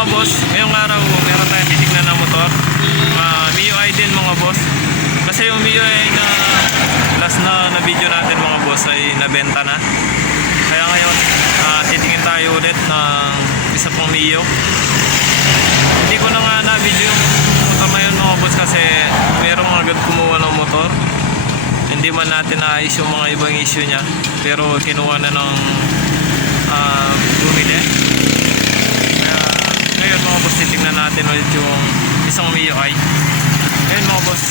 mga boss, ngayong araw meron tayong titignan ng motor. MIUI din mga boss. Kasi yung MIUI na last na video natin mga boss ay nabenta na. Kaya ngayon titingin tayo ulit ng isa pang MIUI. Hindi ko na nga na-video yung motor na yun mga boss kasi merong agad kumuha ng motor. Hindi man natin naayos yung mga ibang issue niya, pero kinuha na ng bumili. Kaya ngayon mga boss, titingnan natin ulit yung isang MIUI. Ngayon mga boss,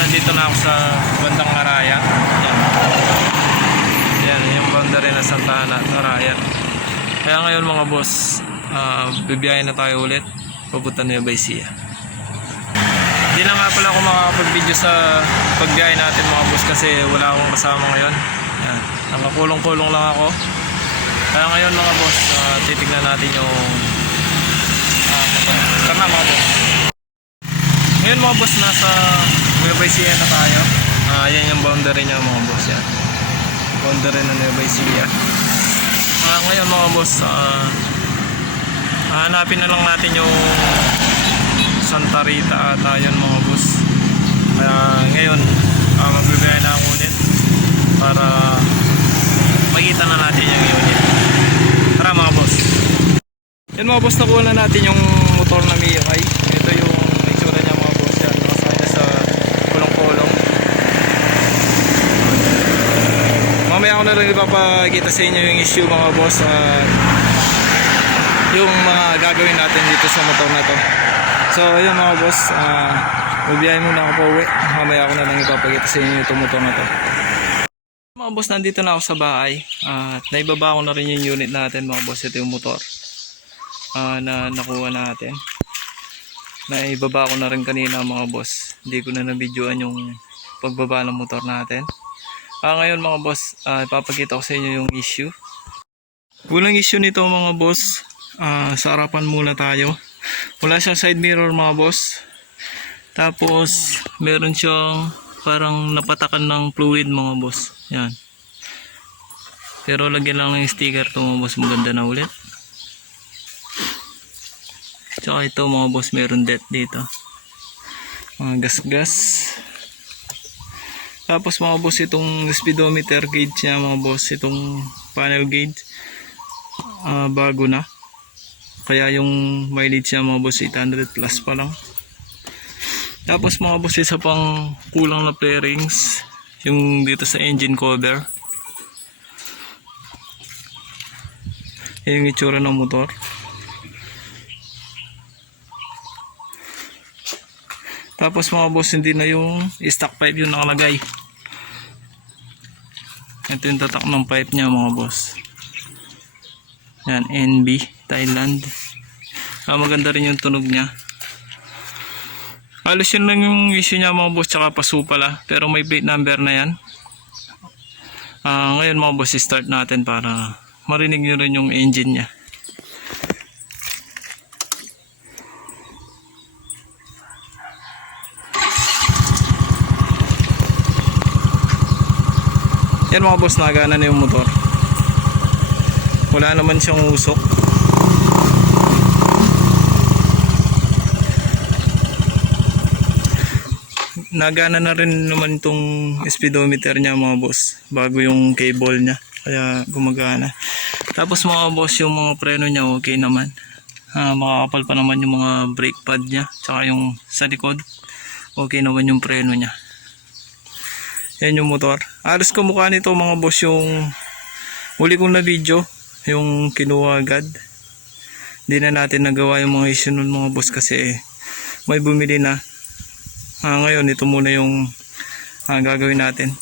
nandito na ako sa bandang Araya. Yan yung boundary na Santa Ana, Araya. Kaya ngayon mga boss, bibiyahin na tayo ulit papunta Nueva Ecija. Hindi na nga pala ako makakapag-video sa pagbiyahe natin mga boss kasi wala akong kasama ngayon. Yan, nakakulong-kulong lang ako. Kaya ngayon mga boss, titignan natin yung karna mga boss. Ngayon mga boss, nasa Nueva Ecija na tayo. Yan yung boundary niya mga boss. Yan, boundary na Nueva Ecija. Ngayon mga boss, hanapin na lang natin yung Santa Rita ata yun mga boss. Kaya ngayon magbibiyahe na ako ulit para makita na natin yung unit. Tara mga boss. Yan mga boss, nakuha na natin yung motor na MIUI. Ito yung itsura niya mga boss. Yan, nakasaya sa kulong-kulong. Mamaya ako na lang ipapakita sa inyo yung issue mga boss, yung mga gagawin natin dito sa motor na to. So ayun mga boss, magbiyahe muna ako pa uwi. Mamaya ako na lang ipapakita sa inyo itong motor na to. Mga boss, nandito na ako sa bahay. At naibaba ko na rin yung unit natin mga boss. Ito yung motor na nakuha natin. Naibaba ko na rin kanina mga boss. Hindi ko na nabidyoan yung pagbaba ng motor natin. Ngayon mga boss, ipapakita ko sa inyo yung issue. Unang issue nito mga boss, sa harapan muna tayo. Wala siyang side mirror mga boss. Tapos meron siyang parang napatakan ng fluid mga boss. Yan. Pero lagyan lang ng sticker to mga boss, maganda na ulit. Tsaka ito mga boss, meron dent dito. Mga gas-gas. Tapos mga boss, itong speedometer gauge niya mga boss, itong panel gauge, bago na. Kaya yung mileage niya mga boss 800 plus pa lang. Tapos mga boss, isa pang kulang na fairings yung dito sa engine cover. Yung itsura ng motor. Tapos mga boss, hindi na yung stock pipe yung nakalagay. Ito yung tatak ng pipe niya mga boss. Yan, NB Thailand. Maganda rin yung tunog niya. Halos yun lang yung issue niya mga boss, tsaka paso pala. Pero may plate number na yan. Ngayon mga boss, start natin para marinig nyo rin yung engine niya. Yan mga boss, nagana na yung motor. Wala naman siyang usok. Nagana na rin naman itong speedometer niya mga boss, bago yung cable niya, kaya gumagana. Tapos mga boss, yung mga preno niya okay naman. Makakapal pa naman yung mga brake pad niya, tsaka yung sa likod okay naman yung preno niya. Yan yung motor. Alos kumukha nito mga boss yung huli kong na video, yung kinuha agad. Hindi na natin nagawa yung mga issue nun mga boss kasi may bumili na. Ngayon ito muna yung gagawin natin.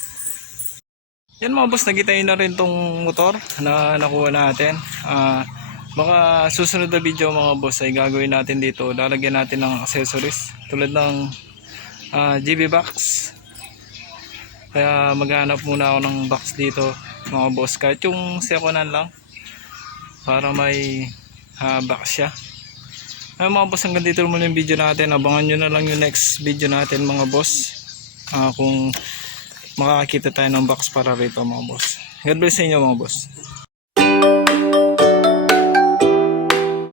Yan mga boss, nagitain na rin tong motor na nakuha natin. Baka susunod na video mga boss ay gagawin natin dito, lalagyan natin ng accessories tulad ng GB box. Kaya maghanap muna ako ng box dito mga boss, kahit yung second hand lang, para may box siya. Ay mga boss, hanggang dito muna yung video natin. Abangan nyo na lang yung next video natin mga boss, kung makakakita tayo ng box para rito mga boss. God bless sa inyo mga boss.